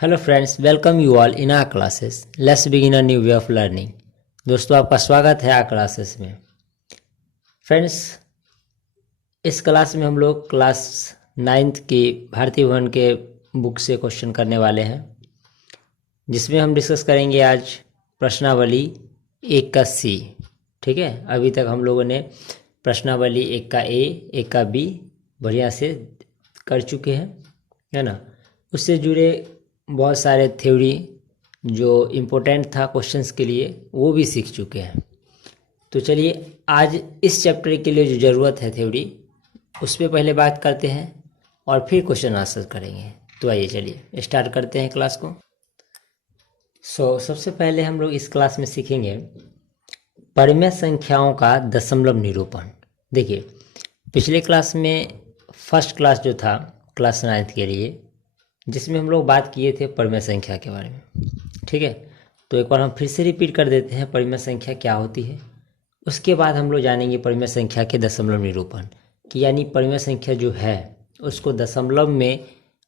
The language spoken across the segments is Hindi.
Hello friends, welcome you all in our classes. Let's begin a new way of learning. दोस्तों, आपका स्वागत है आवर क्लासेस में। फ्रेंड्स, इस क्लास में हम लोग क्लास 9th की भारतीय भवन के बुक से क्वेश्चन करने वाले हैं, जिसमें हम डिस्कस करेंगे आज प्रश्नावली 1 का सी। ठीक है, अभी तक हम लोगों ने प्रश्नावली 1 का ए, 1 का बी बढ़िया से कर चुके हैं, है ना। उससे जुड़े बहुत सारे थ्योरी जो इम्पोर्टेंट था क्वेश्चंस के लिए वो भी सीख चुके हैं। तो चलिए, आज इस चैप्टर के लिए जो ज़रूरत है थ्योरी, उस पर पहले बात करते हैं और फिर क्वेश्चन आंसर करेंगे। तो आइए चलिए स्टार्ट करते हैं क्लास को। सबसे पहले हम लोग इस क्लास में सीखेंगे परिमेय संख्याओं का दशमलव निरूपण। देखिए, पिछले क्लास में फर्स्ट क्लास जो था क्लास 9th के लिए, जिसमें हम लोग बात किए थे परिमेय संख्या के बारे में। ठीक है, तो एक बार हम फिर से रिपीट कर देते हैं परिमेय संख्या क्या होती है। उसके बाद हम लोग जानेंगे परिमेय संख्या के दशमलव निरूपण कि यानी परिमेय संख्या जो है उसको दशमलव में,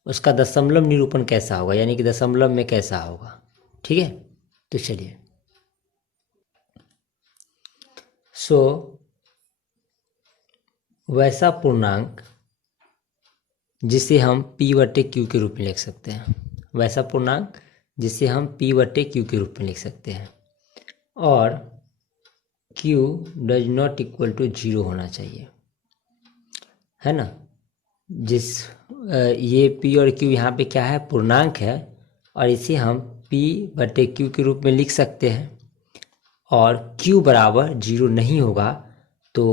उसका दशमलव निरूपण कैसा होगा, यानी कि दशमलव में कैसा होगा। ठीक है, तो चलिए। वैसा पूर्णांक जिसे हम p/q के रूप में लिख सकते हैं, वैसा पूर्णांक जिसे हम p/q के रूप में लिख सकते हैं, और q does not equal to 0 होना चाहिए, है ना। ये p और q यहाँ पे क्या है, पूर्णांक है, और इसे हम p/q के रूप में लिख सकते हैं, और q बराबर 0 नहीं होगा तो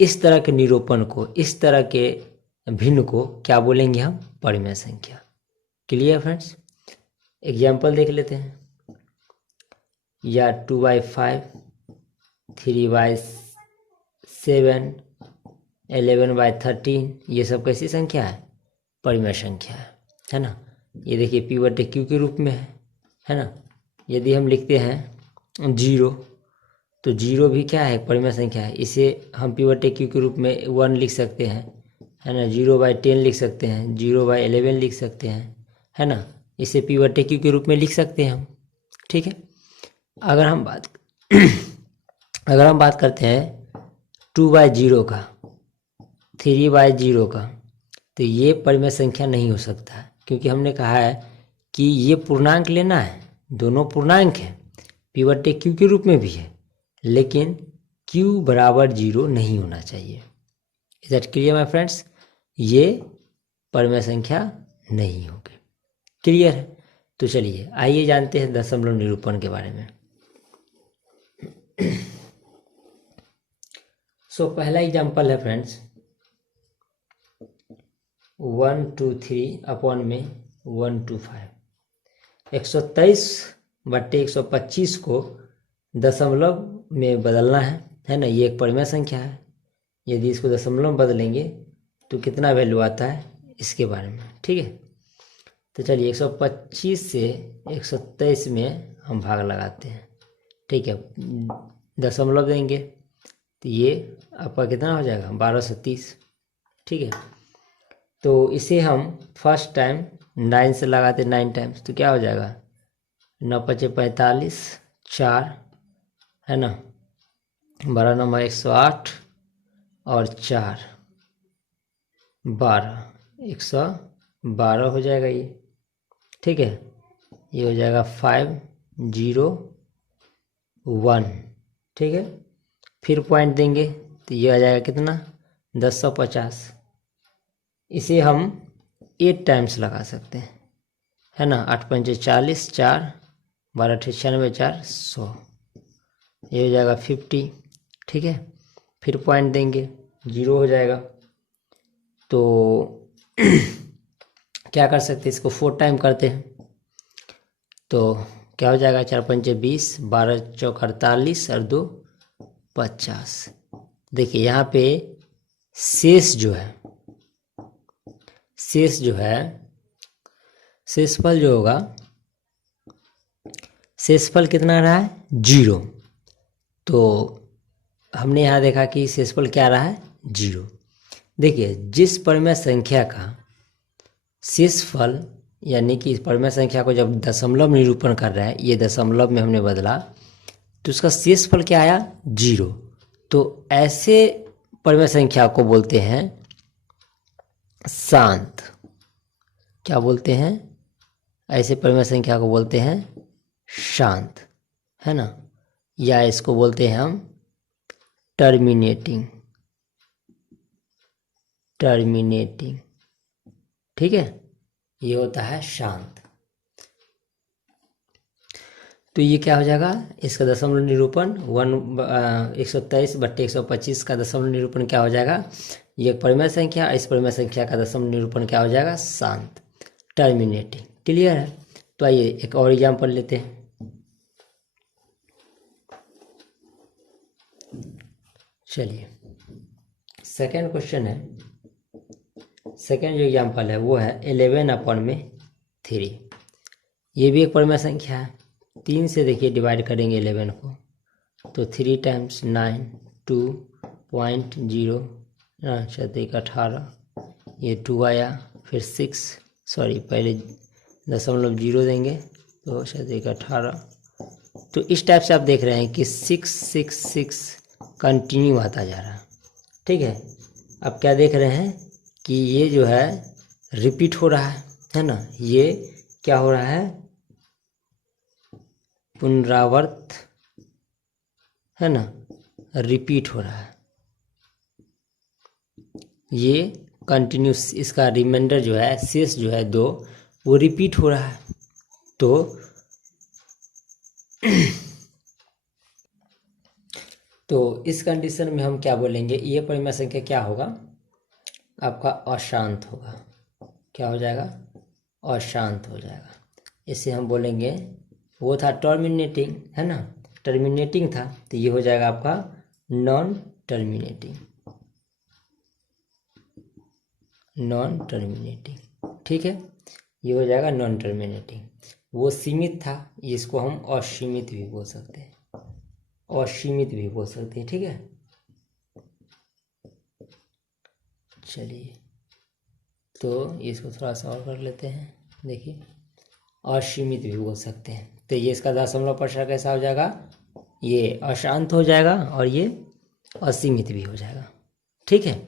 इस तरह के निरूपण को, इस तरह के भिन्न को क्या बोलेंगे हम, परिमेय संख्या। क्लियर फ्रेंड्स, एग्जाम्पल देख लेते हैं। या 2/5, 3/7, 11/13, ये सब कैसी संख्या है, परिमेय संख्या है ना। ये देखिए p/q के रूप में है ना। यदि हम लिखते हैं 0, तो 0 भी क्या है, परिमेय संख्या है। इसे हम p/q के रूप में 1 लिख सकते हैं, है ना। 0/10 लिख सकते हैं, 0/11 लिख सकते हैं, है ना। इसे p/q के रूप में लिख सकते हैं हम। ठीक है, अगर हम बात करते हैं 2/0 का, 3/0 का, तो ये परिमेय संख्या नहीं हो सकता, क्योंकि हमने कहा है कि ये पूर्णांक लेना है, दोनों पूर्णांक है, p/q के रूप में भी है, लेकिन q बराबर 0 नहीं होना चाहिए। Is that clear my friends, ये परिमेय संख्या नहीं होगी। क्लियर है, तो चलिए आइए जानते हैं दशमलव निरूपण के बारे में। पहला एग्जाम्पल है फ्रेंड्स, 123 में 125, 123/125 को दशमलव में बदलना है ना। ये एक परिमेय संख्या है। यदि इसको दशमलव में बदलेंगे तो कितना वैल्यू आता है, इसके बारे में। ठीक है, तो चलिए 125 से 123 में हम भाग लगाते हैं। ठीक है, दशमलव देंगे तो ये आपका कितना हो जाएगा, 1230। ठीक है, तो इसे हम फर्स्ट टाइम 9 से लगाते, 9 टाइम्स, तो क्या हो जाएगा, 9×5 = 45, 4, है ना, 12×9 = 108, और 4, 12, 112 हो जाएगा ये। ठीक है, ये हो जाएगा 501। ठीक है, फिर पॉइंट देंगे तो ये आ जाएगा कितना, 1050। इसे हम 8 टाइम्स लगा सकते हैं, है ना। 8×5 = 40, 4, 12×8 = 96, 4, 100, ये हो जाएगा 50। ठीक है, फिर पॉइंट देंगे, 0 हो जाएगा। तो क्या कर सकते हैं, इसको 4 टाइम करते हैं, तो क्या हो जाएगा, 4×5 = 20, 12×4 = 48, और 2 = 50। देखिए यहाँ पे शेष जो है, शेषफल जो होगा, शेषफल कितना रहा है, 0। तो हमने यहाँ देखा कि शेषफल क्या रहा है, 0। देखिए, जिस परिमेय संख्या का शेषफल यानी कि इस परिमेय संख्या को जब दशमलव निरूपण कर रहे हैं, ये दशमलव में हमने बदला तो उसका शेषफल क्या आया 0। तो ऐसे परिमेय संख्या को बोलते हैं शांत। क्या बोलते हैं? ऐसे परिमेय संख्या को बोलते हैं शांत, है ना, या इसको बोलते हैं हम टर्मिनेटिंग। ठीक है, ये होता है शांत। तो ये क्या हो जाएगा, इसका दशमलव निरूपण 123/125 का दशमलव निरूपण क्या हो जाएगा, ये एक परिमेय संख्या, इस परिमेय संख्या का दशमलव निरूपण क्या हो जाएगा, शांत, टर्मिनेटिंग। क्लियर है? तो आइए एक और एग्जाम्पल लेते हैं। चलिए सेकेंड क्वेश्चन है, सेकेंड जो एग्जाम्पल है वो है 11/3। ये भी एक परिमेय संख्या है। 3 से देखिए डिवाइड करेंगे 11 को, तो 3 टाइम्स 9 2.0 18, ये 2 आया, फिर 6 सॉरी पहले दशमलव 0 देंगे तो 18। तो इस टाइप से आप देख रहे हैं कि 666 कंटिन्यू आता जा रहा है। ठीक है, अब क्या देख रहे हैं कि ये जो है रिपीट हो रहा है ना, ये क्या हो रहा है, पुनरावर्त, है ना, रिपीट हो रहा है। ये कंटिन्यूस, इसका रिमाइंडर जो है, शेष जो है 2, वो रिपीट हो रहा है। तो इस कंडीशन में हम क्या बोलेंगे, ये परिमेय संख्या क्या होगा आपका, अशांत होगा। क्या हो जाएगा, अशांत हो जाएगा। इसे हम बोलेंगे, वो था टर्मिनेटिंग, है ना, टर्मिनेटिंग था, तो ये हो जाएगा आपका नॉन टर्मिनेटिंग। ठीक है, ये हो जाएगा नॉन टर्मिनेटिंग। वो सीमित था, इसको हम असीमित भी बोल सकते हैं, ठीक है। चलिए तो इसको थोड़ा सा और कर लेते हैं। देखिए असीमित भी बोल सकते हैं। तो ये इसका दशमलव प्रसार कैसा हो जाएगा, ये अशांत हो जाएगा और ये असीमित भी हो जाएगा। ठीक है,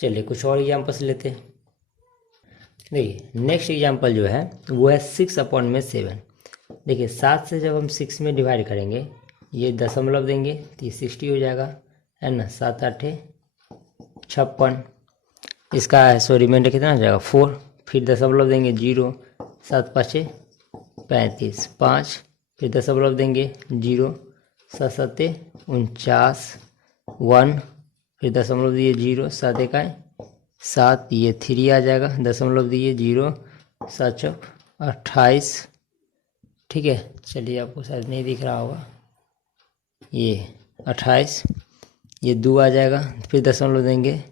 चलिए कुछ और एग्जाम्पल्स लेते हैं। देखिए नेक्स्ट एग्जाम्पल जो है वो है 6/7। देखिए 7 से जब हम 6 में डिवाइड करेंगे, ये दशमलव देंगे तो ये 60 हो जाएगा, है ना, 7 8 56। इसका रिमाइंडर कितना हो जाएगा 4, फिर दशमलव देंगे 0, 7 5 35 5, फिर दशमलव देंगे 0, 7 7 49 1, फिर दशमलव दिए 0, 7 1 7, ये 3 आ जाएगा, दशमलव दिए 0, 7 चौक 28। ठीक है, चलिए आपको शायद नहीं दिख रहा होगा, ये 28, ये 2 आ जाएगा, फिर दशमलव देंगे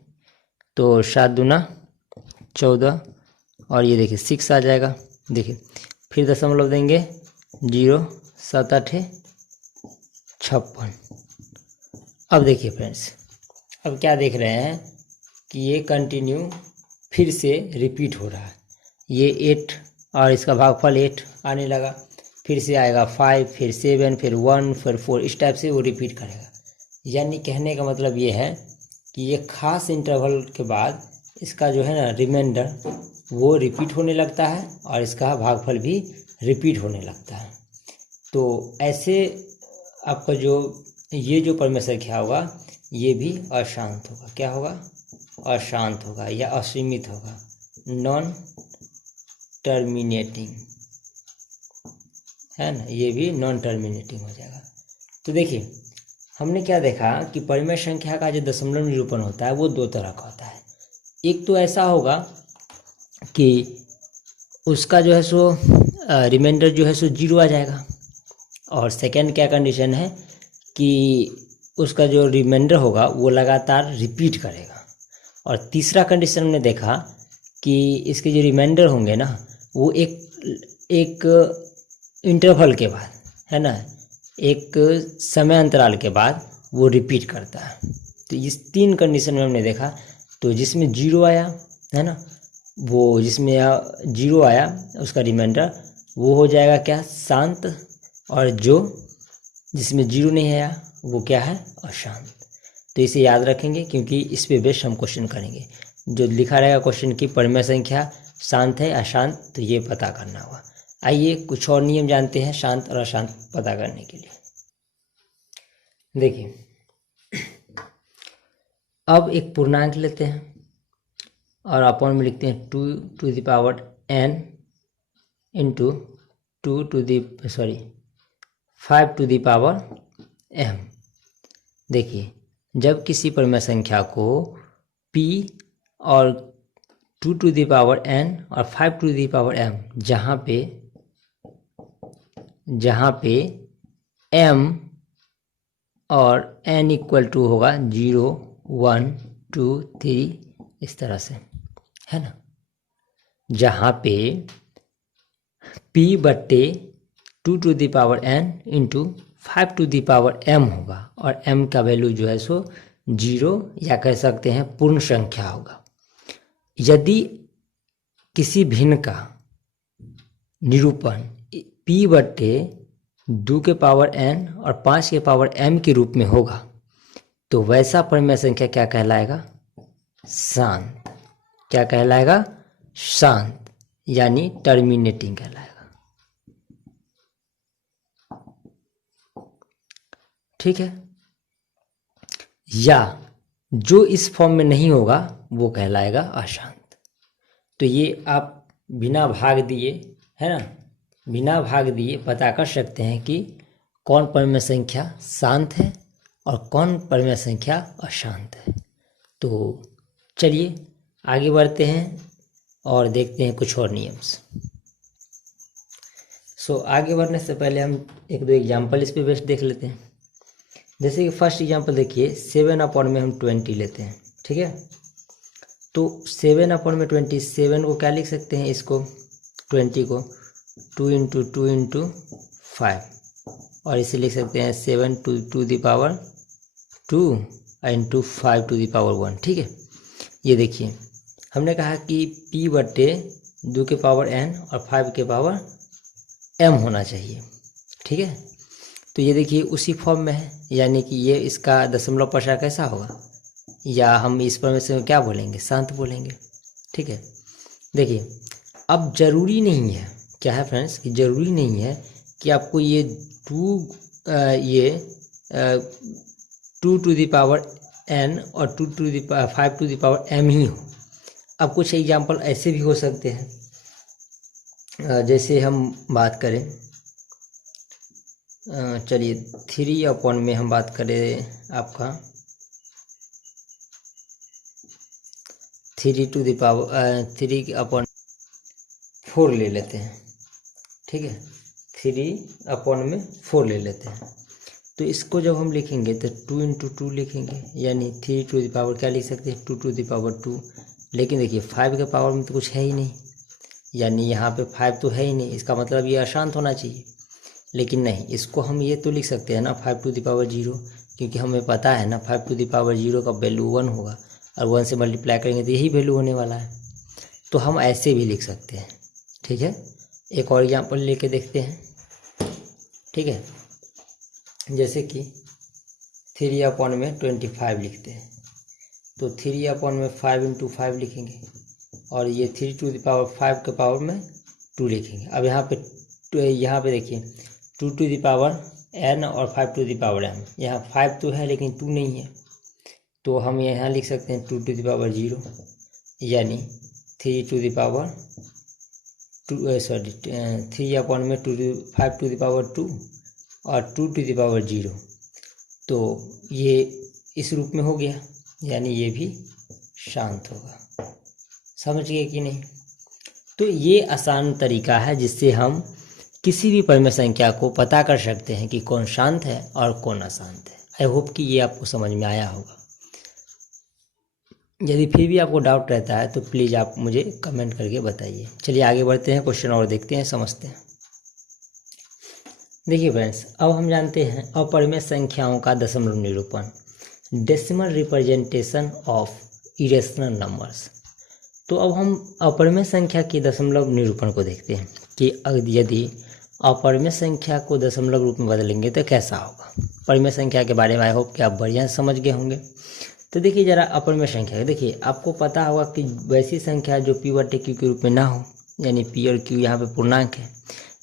तो 7 दूना 14, और ये देखिए 6 आ जाएगा। देखिए फिर दशमलव देंगे 0, 7 8 56। अब देखिए फ्रेंड्स, अब क्या देख रहे हैं कि ये कंटिन्यू फिर से रिपीट हो रहा है। ये 8 और इसका भागफल 8 आने लगा, फिर से आएगा 5, फिर 7, फिर 1, फिर 4, इस टाइप से वो रिपीट करेगा। यानी कहने का मतलब ये है कि ये खास इंटरवल के बाद इसका जो है ना रिमाइंडर वो रिपीट होने लगता है और इसका भागफल भी रिपीट होने लगता है। तो ऐसे आपका जो ये जो परिमेय संख्या होगा ये भी अशांत होगा। क्या होगा, अशांत होगा या असीमित होगा, नॉन टर्मिनेटिंग, है ना, ये भी नॉन टर्मिनेटिंग हो जाएगा। तो देखिए हमने क्या देखा कि परिमेय संख्या का जो दशमलव निरूपण होता है वो 2 तरह का होता है। एक तो ऐसा होगा कि उसका जो है सो रिमाइंडर जो है सो 0 आ जाएगा, और सेकंड क्या कंडीशन है कि उसका जो रिमाइंडर होगा वो लगातार रिपीट करेगा। और तीसरा कंडीशन हमने देखा कि इसके जो रिमाइंडर होंगे ना वो एक इंटरवल के बाद, है ना, एक समय अंतराल के बाद वो रिपीट करता है। तो इस 3 कंडीशन में हमने देखा, तो जिसमें 0 आया, है ना, वो जिसमें 0 आया उसका रिमाइंडर वो हो जाएगा क्या, शांत, और जो जिसमें 0 नहीं आया वो क्या है, अशांत। तो इसे याद रखेंगे क्योंकि इस पे बेस्ड हम क्वेश्चन करेंगे। जो लिखा रहेगा क्वेश्चन की परिमेय संख्या शांत है अशांत, तो ये पता करना होगा। आइए कुछ और नियम जानते हैं शांत और अशांत पता करने के लिए। देखिए, अब एक पूर्णांक लेते हैं और अपॉन में लिखते हैं 2 to the power n into 5 to the power m। देखिए, जब किसी परिमेय संख्या को p और 2 to the power n और 5 to the power m, जहाँ पे m और n इक्वल टू होगा 0 1 2 3 इस तरह से, है ना। जहाँ पे p बट्टे 2 to the power n into 5 to the power m होगा और m का वैल्यू जो है सो 0 या कह सकते हैं पूर्ण संख्या होगा। यदि किसी भिन्न का निरूपण p बट्टे 2 के पावर n और 5 के पावर m के रूप में होगा तो वैसा परिमेय संख्या क्या कहलाएगा, शांत। क्या कहलाएगा, शांत, यानी टर्मिनेटिंग कहलाएगा। ठीक है। या जो इस फॉर्म में नहीं होगा वो कहलाएगा अशांत। तो ये आप बिना भाग दिए, है ना, बिना भाग दिए पता कर सकते हैं कि कौन परिमेय संख्या शांत है और कौन परिमेय संख्या अशांत है। तो चलिए आगे बढ़ते हैं और देखते हैं कुछ और नियम्स। आगे बढ़ने से पहले हम एक दो एग्जाम्पल इस पे बेस्ट देख लेते हैं। जैसे कि फर्स्ट एग्जाम्पल देखिए, 7 में हम 20 लेते हैं, ठीक है। तो 7 में 27 को क्या लिख सकते हैं, इसको 20 को 2 इंटू 2 इंटू 5 और इसे लिख सकते हैं 7 to the power 2 into 5 to the power 1। ठीक है। ये देखिए, हमने कहा कि p बट्टे 2 के पावर n और 5 के पावर m होना चाहिए, ठीक है। तो ये देखिए उसी फॉर्म में है, यानी कि ये इसका दशमलव प्रसार कैसा होगा, या हम इस पर में से क्या बोलेंगे, शांत बोलेंगे, ठीक है। देखिए, अब जरूरी नहीं है, क्या है फ्रेंड्स, कि जरूरी नहीं है कि आपको ये 2 to the power n और 5 to the power m ही हो। अब कुछ एग्जाम्पल ऐसे भी हो सकते हैं, जैसे हम बात करें, चलिए 3 में हम बात करें आपका 3 to the power 3/4 ले लेते हैं, ठीक है। 3 में 4 ले लेते हैं। तो इसको जब हम लिखेंगे तो 2 इंटू 2 लिखेंगे, यानी 3 to the power क्या लिख सकते हैं, 2 to the power 2। लेकिन देखिए 5 के पावर में तो कुछ है ही नहीं, यानी यहाँ पे 5 तो है ही नहीं, इसका मतलब ये अशांत होना चाहिए। लेकिन नहीं, इसको हम ये तो लिख सकते हैं ना 5 to the power 0, क्योंकि हमें पता है ना 5 to the power 0 का वैल्यू 1 होगा और 1 से मल्टीप्लाई करेंगे तो यही वैल्यू होने वाला है। तो हम ऐसे भी लिख सकते हैं, ठीक है। एक और एग्जाम्पल लेके देखते हैं, ठीक है। जैसे कि 3 में 25 लिखते हैं, तो 3 में 5 इंटू 5 लिखेंगे और ये 3 to the power 5 के पावर में 2 लिखेंगे। अब यहाँ पे देखिए 2 to the power n और 5 to the power m, यहाँ 5 तो है लेकिन 2 नहीं है, तो हम यहाँ लिख सकते हैं 2 to the power 0, यानी 3 to the power 2 3 में 5 to the power 2 और 2 to the power 0। तो ये इस रूप में हो गया, यानी ये भी शांत होगा। समझ गए कि नहीं। तो ये आसान तरीका है जिससे हम किसी भी परिमेय संख्या को पता कर सकते हैं कि कौन शांत है और कौन अशांत है। आई होप कि ये आपको समझ में आया होगा। यदि फिर भी आपको डाउट रहता है तो प्लीज़ आप मुझे कमेंट करके बताइए। चलिए आगे बढ़ते हैं, क्वेश्चन और देखते हैं, समझते हैं। देखिए फ्रेंड्स, अब हम जानते हैं अपरिमेय संख्याओं का दशमलव निरूपण, decimal representation of irrational numbers. तो अब हम अपरिमेय संख्या के दशमलव निरूपण को देखते हैं कि यदि अपरिमेय संख्या को दशमलव रूप में बदलेंगे तो कैसा होगा। परिमेय संख्या के बारे में आई होप कि आप बढ़िया समझ गए होंगे। तो देखिए जरा अपरिमेय संख्या, देखिए आपको पता होगा कि वैसी संख्या जो p/q के रूप में ना हो, यानी p और q यहाँ पे पूर्णांक है,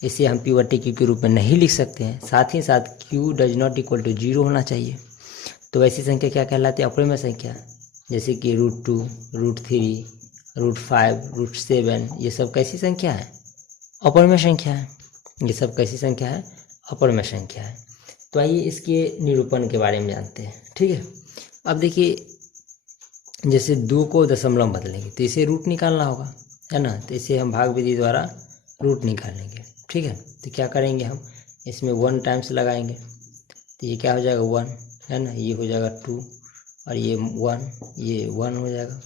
इसे हम p/q के रूप में नहीं लिख सकते हैं। साथ ही साथ q does not equal to 0 होना चाहिए। तो वैसी संख्या क्या कहलाती है? अपरिमेय संख्या। जैसे कि √2, √3, √5, √7, ये सब कैसी संख्या है? अपरिमेय संख्या है। ये सब कैसी संख्या है? अपरिमेय संख्या है। तो आइए इसके निरूपण के बारे में जानते हैं। ठीक है, अब देखिए जैसे 2 को दशमलव बदलेंगे तो इसे रूट निकालना होगा, है ना। तो इसे हम भाग विधि द्वारा रूट निकालेंगे। ठीक है, तो क्या करेंगे हम इसमें 1 टाइम्स लगाएंगे, तो ये क्या हो जाएगा 1, है ना। ये हो जाएगा 2 और ये 1, ये 1 हो जाएगा।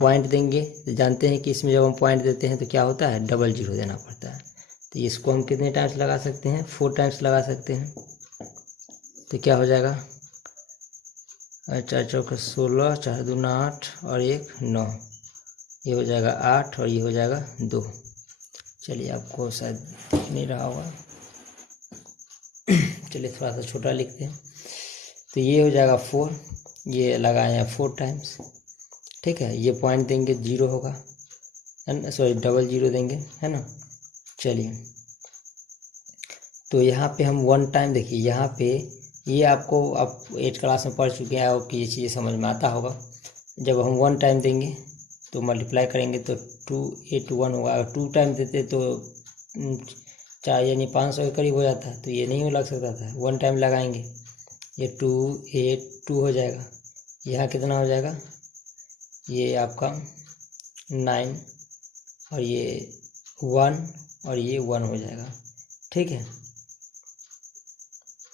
पॉइंट देंगे तो जानते हैं कि इसमें जब हम पॉइंट देते हैं तो क्या होता है? डबल जीरो देना पड़ता है। तो इसको हम कितने टाइम्स लगा सकते हैं? 4 टाइम्स लगा सकते हैं। तो क्या हो जाएगा? 4 चौके 16, 4 दूना 8 और 1 9, ये हो जाएगा 8 और ये हो जाएगा 2। चलिए आपको शायद दिख नहीं रहा होगा, चलिए थोड़ा सा छोटा लिखते हैं। तो ये हो जाएगा 4, ये लगाए हैं 4 टाइम्स। ठीक है, ये पॉइंट देंगे 0 होगा, है ना, सॉरी डबल जीरो देंगे, है ना। चलिए तो यहाँ पे हम 1 टाइम, देखिए यहाँ पे ये आपको आप 8 क्लास में पढ़ चुके हैं आपको ये चीज़ें समझ में आता होगा। जब हम 1 टाइम देंगे तो मल्टीप्लाई करेंगे तो 281 होगा। अगर 2 टाइम देते तो 4 यानी 500 के करीब हो जाता है, तो ये नहीं लग सकता था। 1 टाइम लगाएंगे, ये 282 हो जाएगा। यहाँ कितना हो जाएगा? ये आपका 9 और ये 1 और ये 1 हो जाएगा। ठीक है,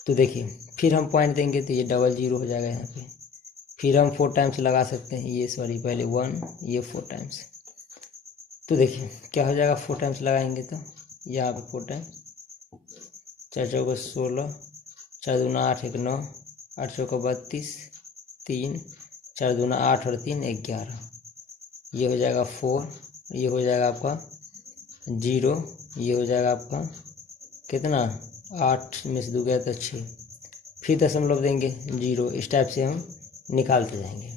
तो देखिए फिर हम पॉइंट देंगे तो ये डबल जीरो हो जाएगा यहाँ पे। फिर हम 4 टाइम्स लगा सकते हैं, ये सॉरी पहले 1, ये 4 टाइम्स। तो देखिए क्या हो जाएगा? 4 टाइम्स लगाएंगे तो यहाँ पे 4 टाइम्स, 4 चौके 16, 4 दूना 8 1 9, 8 चौके 32, 3, 4 दूना 8 और 3 11, ये हो जाएगा 4, ये हो जाएगा आपका 0, ये हो जाएगा आपका कितना? 8 में से 2 गया तो 6। फिर दशमलव देंगे 0, इस टाइप से हम निकालते जाएंगे।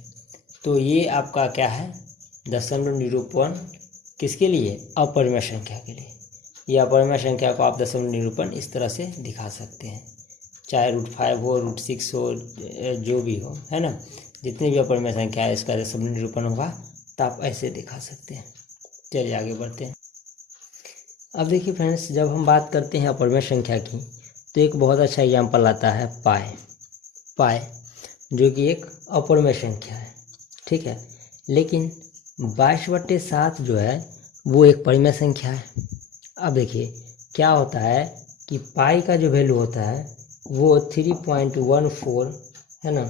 तो ये आपका क्या है? दशमलव निरूपण किसके लिए? अपरिमेय संख्या के लिए। ये अपरिमेय संख्या को आप दशमलव निरूपण इस तरह से दिखा सकते हैं, चाहे √5 हो, √6 हो, जो भी हो, है ना। जितनी भी अपरिमेय संख्या है इसका दशमलव निरूपण होगा तो आप ऐसे दिखा सकते हैं। चलिए आगे बढ़ते हैं। अब देखिए फ्रेंड्स, जब हम बात करते हैं अपरिमेय संख्या की तो एक बहुत अच्छा एग्जाम्पल आता है पाई, जो कि एक अपरिमेय संख्या है। ठीक है, लेकिन 22/7 जो है वो एक परिमेय संख्या है। अब देखिए क्या होता है कि पाई का जो वैल्यू होता है वो 3.14, है ना,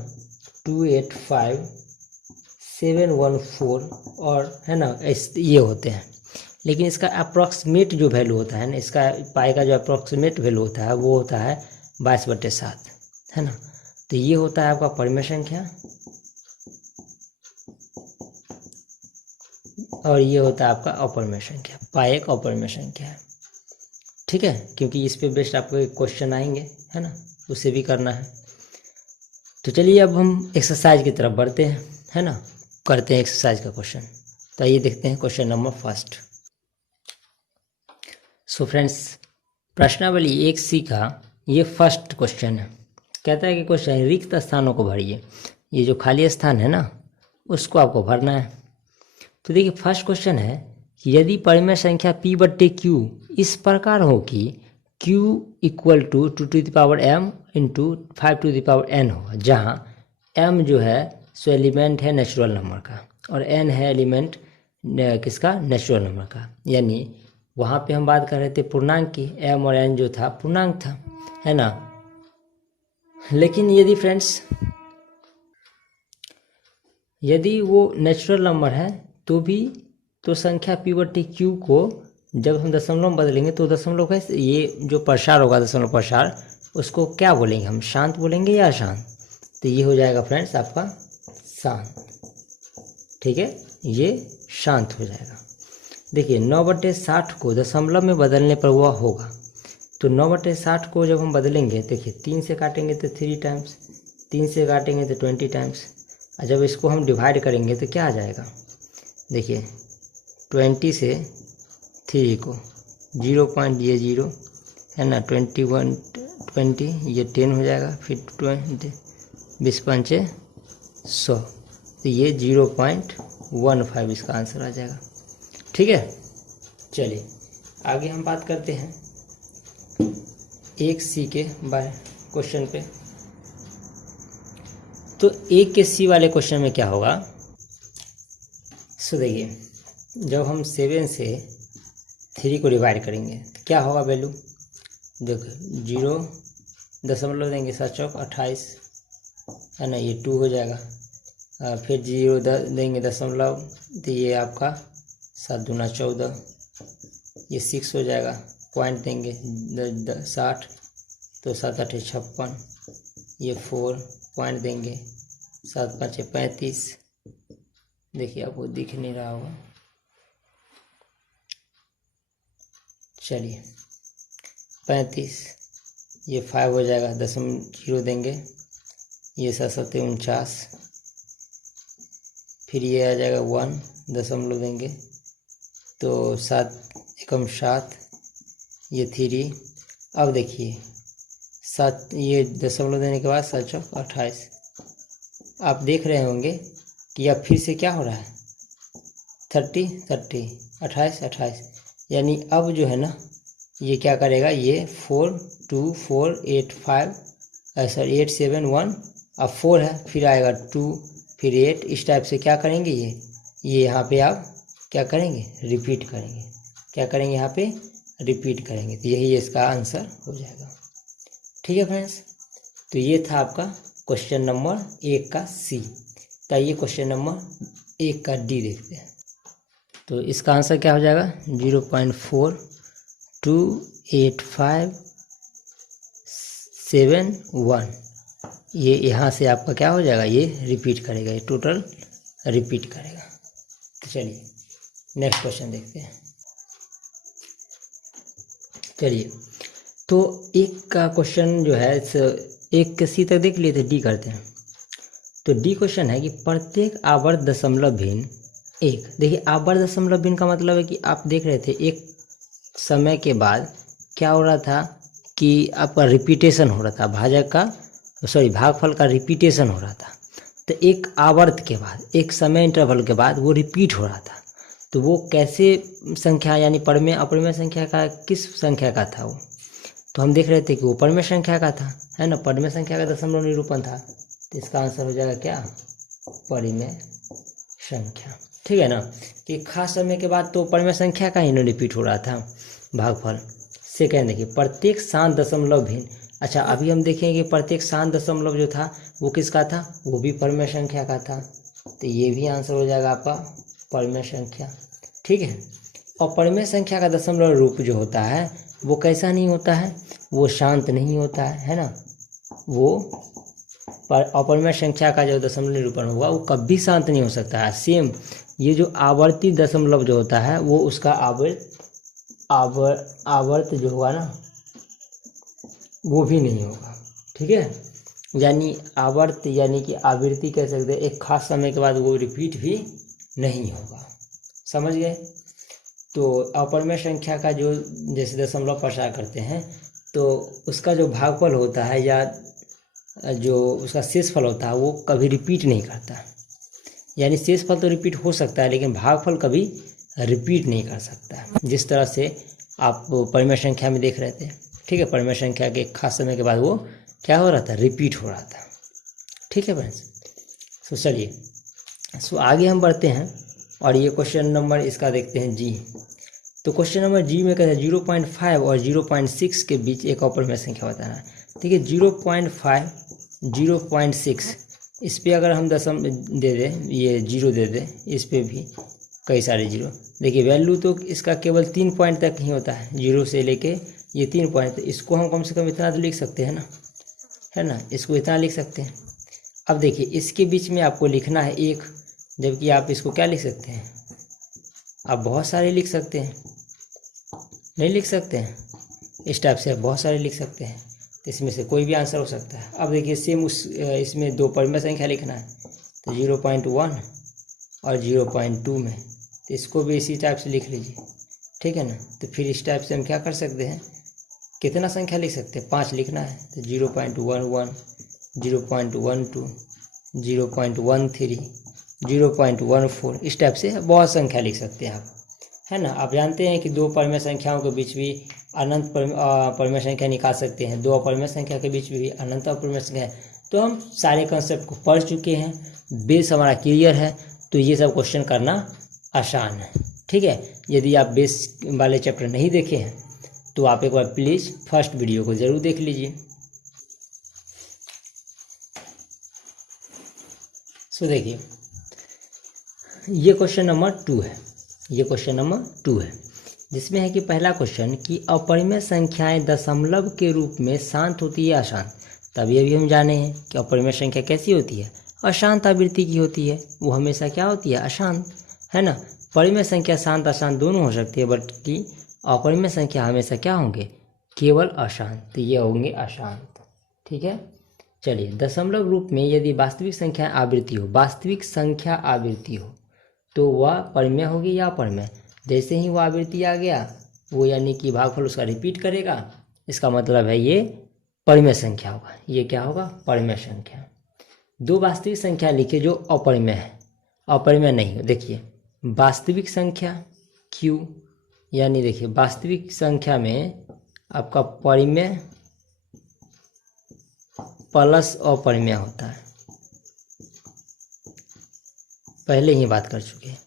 285,714 और, है ना, ये होते हैं। लेकिन इसका अप्रॉक्सीमेट जो वैल्यू होता है ना, इसका पाई का जो अप्रॉक्सीमेट वैल्यू होता है वो होता है 22/7, है ना। तो ये होता है आपका परिमेय संख्या और ये होता है आपका अपरिमेय संख्या। पाई एक अपरिमेय संख्या है। ठीक है, क्योंकि इस पे बेस्ट आपको एक क्वेश्चन आएंगे, है ना, उसे भी करना है। तो चलिए अब हम एक्सरसाइज की तरफ बढ़ते हैं, है ना, करते हैं एक्सरसाइज का क्वेश्चन। तो आइए देखते हैं question number first. So friends, प्रश्नावली 1C का ये फर्स्ट क्वेश्चन है। कहता है कि क्वेश्चन रिक्त स्थानों को भरिए। ये जो खाली स्थान है ना उसको आपको भरना है। तो देखिए फर्स्ट क्वेश्चन है कि यदि परिमेय संख्या p/q इस प्रकार हो कि q equal to 2m into 5n हो, जहाँ m जो है सो एलिमेंट है नेचुरल नंबर का और n है एलिमेंट किसका? नेचुरल नंबर का। यानी वहाँ पे हम बात कर रहे थे पूर्णांक की, m और n जो था पूर्णांक था, है ना। लेकिन यदि फ्रेंड्स यदि वो नेचुरल नंबर है तो भी तो संख्या p/q को जब हम दशमलव बदलेंगे तो दशमलव का ये जो प्रसार होगा, दशमलव प्रसार, उसको क्या बोलेंगे हम? शांत बोलेंगे या अशांत? तो ये हो जाएगा फ्रेंड्स आपका शांत। ठीक है, ये शांत हो जाएगा। देखिए 9/60 को दशमलव में बदलने पर वह होगा। तो 9/60 को जब हम बदलेंगे, देखिए 3 से काटेंगे तो 3 टाइम्स, 3 से काटेंगे तो 20 टाइम्स, और जब इसको हम डिवाइड करेंगे तो क्या आ जाएगा, देखिए 20 से 3 को 0 पॉइंट ये 0 है ना, 21 20 ये 10 हो जाएगा, फिर 20 20 पंचे 100, तो ये 0.15 इसका आंसर आ जाएगा। ठीक है, चलिए आगे हम बात करते हैं 1C के बारे क्वेश्चन पे। तो 1 के C वाले क्वेश्चन में क्या होगा, सो देखिए जब हम 7 से 3 को डिवाइड करेंगे तो क्या होगा वैल्यू, देखो 0 दशमलव देंगे 7 चौक 28 है ना, ये 2 हो जाएगा, फिर 0 देंगे दशमलव, तो ये आपका 7 दूना 14, ये 6 हो जाएगा, पॉइंट देंगे 60 तो 7 8 56, ये 4 पॉइंट देंगे 7 5 35, देखिए आपको दिख नहीं रहा होगा, चलिए 35, ये 5 हो जाएगा, 0 देंगे, ये 7 7 49, फिर ये आ जाएगा 1 दशमलव देंगे तो 7 एकम 7, ये 3, अब देखिए 7 ये दशमलव देने के बाद 7 चौक 28, आप देख रहे होंगे कि अब फिर से क्या हो रहा है 30 30 28 28, यानी अब जो है ना ये क्या करेगा, ये 4 2 4 8 5 सॉरी 8 7 1, अब 4 है, फिर आएगा 2 फिर 8, इस टाइप से क्या करेंगे, ये यहाँ पे आप क्या करेंगे, रिपीट करेंगे, क्या करेंगे यहाँ पे रिपीट करेंगे, तो यही इसका आंसर हो जाएगा। ठीक है फ्रेंड्स, तो ये था आपका क्वेश्चन नंबर 1 का C। तो ये क्वेश्चन नंबर 1 का D देखते हैं। तो इसका आंसर क्या हो जाएगा, 0.428571, ये यहाँ से आपका क्या हो जाएगा, ये रिपीट करेगा, ये टोटल रिपीट करेगा। तो चलिए नेक्स्ट क्वेश्चन देखते हैं। चलिए तो 1 का क्वेश्चन जो है 1 के C तक देख लिए थे, D करते हैं। तो D क्वेश्चन है कि प्रत्येक आवर्त दशमलव भिन्न 1, देखिए आवर्त दशमलव भिन्न का मतलब है कि आप देख रहे थे एक समय के बाद क्या हो रहा था कि आपका रिपीटेशन हो रहा था, भागफल का रिपीटेशन हो रहा था। तो एक आवर्त के बाद, एक समय इंटरवल के बाद वो रिपीट हो रहा था, तो वो कैसे संख्या यानी परमेय अपरिमेय संख्या का किस संख्या का था वो, तो हम देख रहे थे कि वो परमेय संख्या का था, है ना, परमेय संख्या का दशमलव निरूपण था, तो इसका आंसर हो जाएगा क्या, परिमेय संख्या। ठीक है ना, कि खास समय के बाद तो परमेय संख्या का ही ना रिपीट हो रहा था भागफल। सेकेंड देखिए प्रत्येक शांत दशमलव भिन्न, अच्छा अभी हम देखेंगे प्रत्येक शांत दशमलव जो था वो किसका था, वो भी परमेय संख्या का था, तो ये भी आंसर हो जाएगा आपका परमेय संख्या। ठीक है, और परमेय संख्या का दशमलव रूप जो होता है वो कैसा नहीं होता है, वो शांत नहीं होता है ना, वो अपरिमेय संख्या का जो दशमलव निरूपण होगा वो कभी शांत नहीं हो सकता है। सेम ये जो आवर्ती दशमलव जो होता है वो उसका आवर्त जो होगा ना वो भी नहीं होगा। ठीक है, यानी आवर्त यानी कि आवृत्ति कह सकते हैं, एक खास समय के बाद वो रिपीट भी नहीं होगा। समझ गए। तो अपरिमेय संख्या का जो जैसे दशमलव प्रसार करते हैं तो उसका जो भागफल होता है या जो उसका शेषफल होता है वो कभी रिपीट नहीं करता, यानी शेषफल तो रिपीट हो सकता है लेकिन भागफल कभी रिपीट नहीं कर सकता, जिस तरह से आप परिमेय संख्या में देख रहे थे। ठीक है, परिमेय संख्या के एक खास समय के बाद वो क्या हो रहा था, रिपीट हो रहा था। ठीक है फ्रेंड्स, तो चलिए आगे हम बढ़ते हैं और ये क्वेश्चन नंबर इसका देखते हैं जी। तो क्वेश्चन नंबर जी में कहते हैं 0.5 और 0.6 के बीच एक अपरिमेय संख्या बताना है। ठीक है, 0.5 0.6 इस पे अगर हम दशम दे दें, ये 0 दे दें, इस पे भी कई सारे 0, देखिए वैल्यू तो इसका केवल 3 पॉइंट तक ही होता है, 0 से लेके ये 3 पॉइंट, तो इसको हम कम से कम इतना तो लिख सकते हैं ना, है ना, इसको इतना लिख सकते हैं। अब देखिए इसके बीच में आपको लिखना है 1, जबकि आप इसको क्या लिख सकते हैं आप बहुत सारे लिख सकते हैं, नहीं लिख सकते हैं, इस टाइप से आप बहुत सारे लिख सकते हैं, तो इसमें से कोई भी आंसर हो सकता है। अब देखिए सेम उस इसमें दो परिमेय संख्या लिखना है, तो 0.1 और 0.2 में, तो इसको भी इसी टाइप से लिख लीजिए, ठीक है ना। तो फिर इस टाइप से हम क्या कर सकते हैं, कितना संख्या लिख सकते हैं, 5 लिखना है, तो 0.11, 0.12, 0.13, 0.14, इस टाइप से बहुत संख्या लिख सकते हैं आप, है ना। आप जानते हैं कि दो परिमेय संख्याओं के बीच भी अनंत परिमेय संख्या निकाल सकते हैं, दो अपरिमेय संख्या के बीच भी अनंत अपरिमेय संख्या है। तो हम सारे कंसेप्ट को पढ़ चुके हैं, बेस हमारा क्लियर है, तो ये सब क्वेश्चन करना आसान है, ठीक है। यदि आप बेस वाले चैप्टर नहीं देखे हैं तो आप एक बार प्लीज़ फर्स्ट वीडियो को ज़रूर देख लीजिए। सो देखिए, ये क्वेश्चन नंबर 2 है, ये क्वेश्चन नंबर 2 है, जिसमें है कि पहला क्वेश्चन कि अपरिमेय संख्याएं दशमलव के रूप में शांत होती है अशांत। तभी अभी हम जाने हैं कि अपरिमेय संख्या कैसी होती है, अशांत आवृत्ति की होती है, वो हमेशा क्या होती है, अशांत, है ना। परिमेय संख्या शांत अशांत दोनों हो सकती है, बट कि अपरिमेय संख्या हमेशा क्या होंगे, केवल अशांत, तो ये होंगे अशांत, ठीक है। चलिए, दशमलव रूप में यदि वास्तविक संख्या आवृत्ति हो, वास्तविक संख्या आवृत्ति हो, तो वह परिमेय होगी या अपरिमेय। जैसे ही वह आवृत्ति आ गया, वो यानी कि भागफल उसका रिपीट करेगा, इसका मतलब है ये परिमेय संख्या होगा। ये क्या होगा, परिमेय संख्या। दो वास्तविक संख्या लिखिए जो अपरिमेय है, अपरिमेय नहीं हो। देखिए, वास्तविक संख्या Q, यानी देखिए वास्तविक संख्या में आपका परिमेय प्लस अपरिमेय होता है, पहले ही बात कर चुके हैं।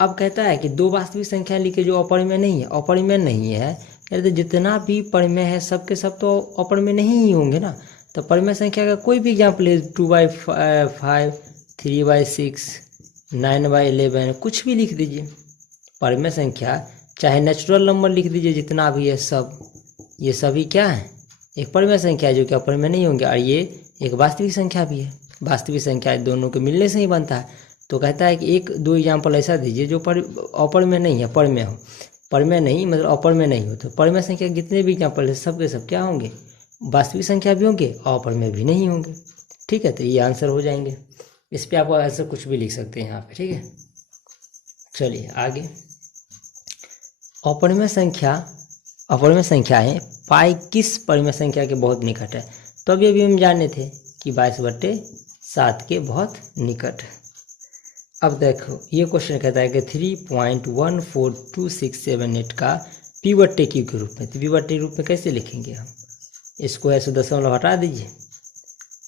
अब कहता है कि दो वास्तविक संख्या लिखे जो अपरिमेय नहीं है, अपरिमेय नहीं है, यानी तो जितना भी परिमेय है सब के सब तो अपरिमेय नहीं ही होंगे ना। तो परिमेय संख्या का कोई भी एग्जाम्पल है, 2/5, 3/6, 9/11, कुछ भी लिख दीजिए। परिमेय संख्या चाहे नेचुरल नंबर लिख दीजिए, जितना भी है सब, ये सभी क्या है, एक परिमेय संख्या है जो कि अपरिमेय नहीं होंगे, और ये एक वास्तविक संख्या भी है। वास्तविक संख्या दोनों के मिलने से ही बनता है। तो कहता है कि एक दो एग्जाम्पल ऐसा दीजिए जो अपरिमेय नहीं है, परिमेय हो। परिमेय नहीं मतलब अपरिमेय नहीं हो, तो परिमेय संख्या जितने भी एग्जाम्पल है सब के सब क्या होंगे, वास्तविक संख्या भी होंगे, अपरिमेय भी नहीं होंगे, ठीक है। तो ये आंसर हो जाएंगे। इस पर आप ऐसा कुछ भी लिख सकते हैं यहाँ पे, ठीक है। चलिए आगे, अपरिमेय संख्याएं पाई किस परिमेय संख्या के बहुत निकट है। तो अभी हम जाने थे कि 22/7 के बहुत निकट है। अब देखो, ये क्वेश्चन कहता है कि 3.142678 का P/Q के रूप में, तो P/Q रूप में कैसे लिखेंगे हम इसको, ऐसे दशमलव हटा दीजिए,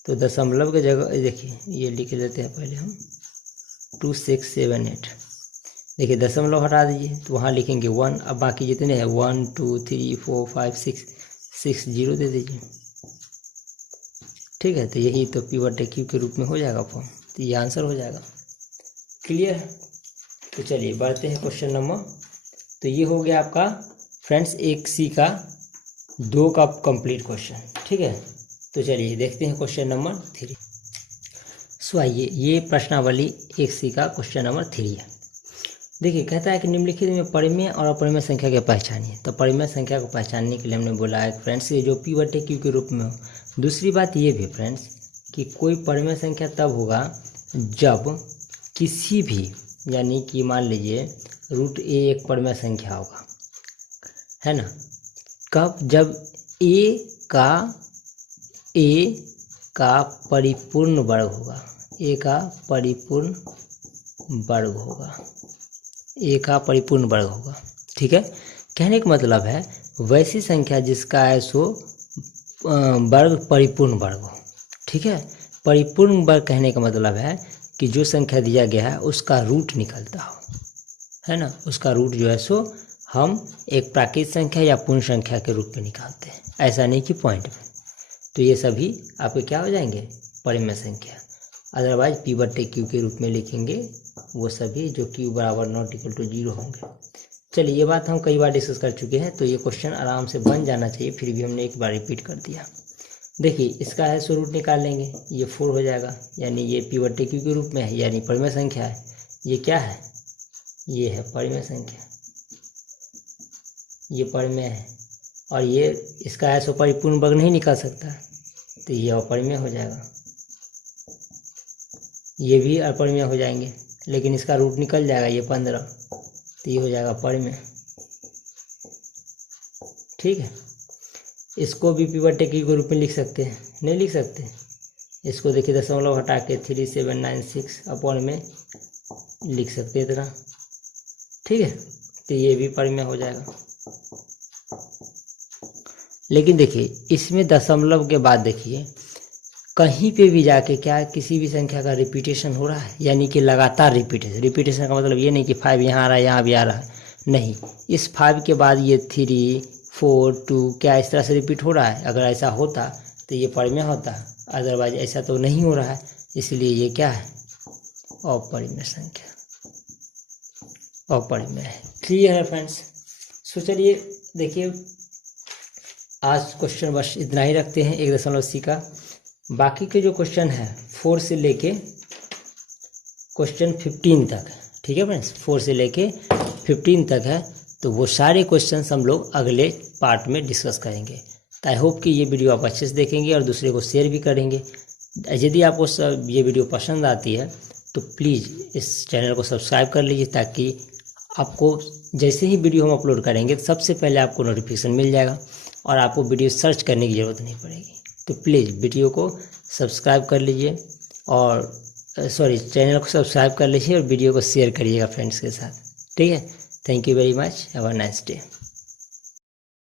तो दशमलव की जगह देखिए ये लिख लेते हैं पहले हम 2678, देखिए दशमलव हटा दीजिए तो वहाँ लिखेंगे 1, अब बाकी जितने हैं 1 2 3 4 5 6 0 दे दीजिए, ठीक है। तो यही तो P/Q के रूप में हो जाएगा फॉर्म, तो ये आंसर हो जाएगा। क्लियर है। तो चलिए बढ़ते हैं क्वेश्चन नंबर, तो ये हो गया आपका फ्रेंड्स 1C का 2 का कंप्लीट क्वेश्चन, ठीक है। तो चलिए देखते हैं क्वेश्चन नंबर 3। सो आइए, ये प्रश्नावली 1C का क्वेश्चन नंबर 3 है। देखिए, कहता है कि निम्नलिखित में परिमेय और अपरिमेय संख्या के पहचानिए। तो परिमेय संख्या को पहचानने के लिए हमने बोला है फ्रेंड्स ये जो P/Q के रूप में हो। दूसरी बात ये भी फ्रेंड्स कि कोई परिमेय संख्या तब होगा जब किसी भी, यानी कि मान लीजिए √a एक परिमेय संख्या होगा, है ना। कब, जब a का परिपूर्ण वर्ग होगा, a का परिपूर्ण वर्ग होगा, a का परिपूर्ण वर्ग होगा, ठीक है। कहने का मतलब है वैसी संख्या जिसका है सो वर्ग परिपूर्ण वर्ग हो, ठीक है। परिपूर्ण वर्ग कहने का मतलब है कि जो संख्या दिया गया है उसका रूट निकलता हो, है ना। उसका रूट जो है सो हम एक प्राकृत संख्या या पूर्ण संख्या के रूप में निकालते हैं, ऐसा नहीं कि पॉइंट में। तो ये सभी आपके क्या हो जाएंगे, परिमेय संख्या। अदरवाइज P/Q के रूप में लिखेंगे वो सभी जो Q = ≠ 0 होंगे। चलिए, ये बात हम कई बार डिस्कस कर चुके हैं, तो ये क्वेश्चन आराम से बन जाना चाहिए, फिर भी हमने एक बार रिपीट कर दिया। देखिए, इसका है सो रूट निकाल लेंगे, ये 4 हो जाएगा, यानी ये P/Q के रूप में है, यानी परिमेय संख्या है। ये क्या है, ये है परिमेय संख्या, ये परिमेय है, और ये इसका ऐसा परिपूर्ण वर्ग नहीं निकाल सकता, तो ये अपरिमेय हो जाएगा। ये भी अपरिमेय हो जाएंगे, लेकिन इसका रूट निकल जाएगा, ये 15, तो ये हो जाएगा परिमेय। ठीक है, इसको भी पी/q के रूप में लिख सकते हैं, नहीं लिख सकते? इसको देखिए दशमलव हटा के 3796 अपॉन में लिख सकते हैं इतना। ठीक है, तो ये भी परिमेय हो जाएगा। लेकिन देखिए इसमें दशमलव के बाद देखिए कहीं पे भी जाके क्या किसी भी संख्या का रिपीटेशन हो रहा है, यानी कि लगातार रिपीटेशन का मतलब ये नहीं कि 5 यहाँ आ रहा है यहाँ भी आ रहा है, नहीं, इस 5 के बाद ये 3 4 2 क्या इस तरह से रिपीट हो रहा है। अगर ऐसा होता तो ये परिमेय होता, अदरवाइज ऐसा तो नहीं हो रहा है, इसलिए ये क्या है, अपरिमेय संख्या, अपरिमेय है। क्लियर है फ्रेंड्स? सो चलिए देखिए आज क्वेश्चन बस इतना ही रखते हैं 1.80 का। बाकी के जो क्वेश्चन है 4 से लेके क्वेश्चन 15 तक, ठीक है फ्रेंड्स, 4 से लेके 15 तक है, तो वो सारे क्वेश्चंस हम लोग अगले पार्ट में डिस्कस करेंगे। तो आई होप कि ये वीडियो आप अच्छे से देखेंगे और दूसरे को शेयर भी करेंगे। यदि आपको ये वीडियो पसंद आती है तो प्लीज़ इस चैनल को सब्सक्राइब कर लीजिए, ताकि आपको जैसे ही वीडियो हम अपलोड करेंगे सबसे पहले आपको नोटिफिकेशन मिल जाएगा और आपको वीडियो सर्च करने की ज़रूरत नहीं पड़ेगी। तो प्लीज़ वीडियो को सब्सक्राइब कर लीजिए और चैनल को सब्सक्राइब कर लीजिए और वीडियो को शेयर करिएगा फ्रेंड्स के साथ। ठीक है, thank you very much, have a nice day.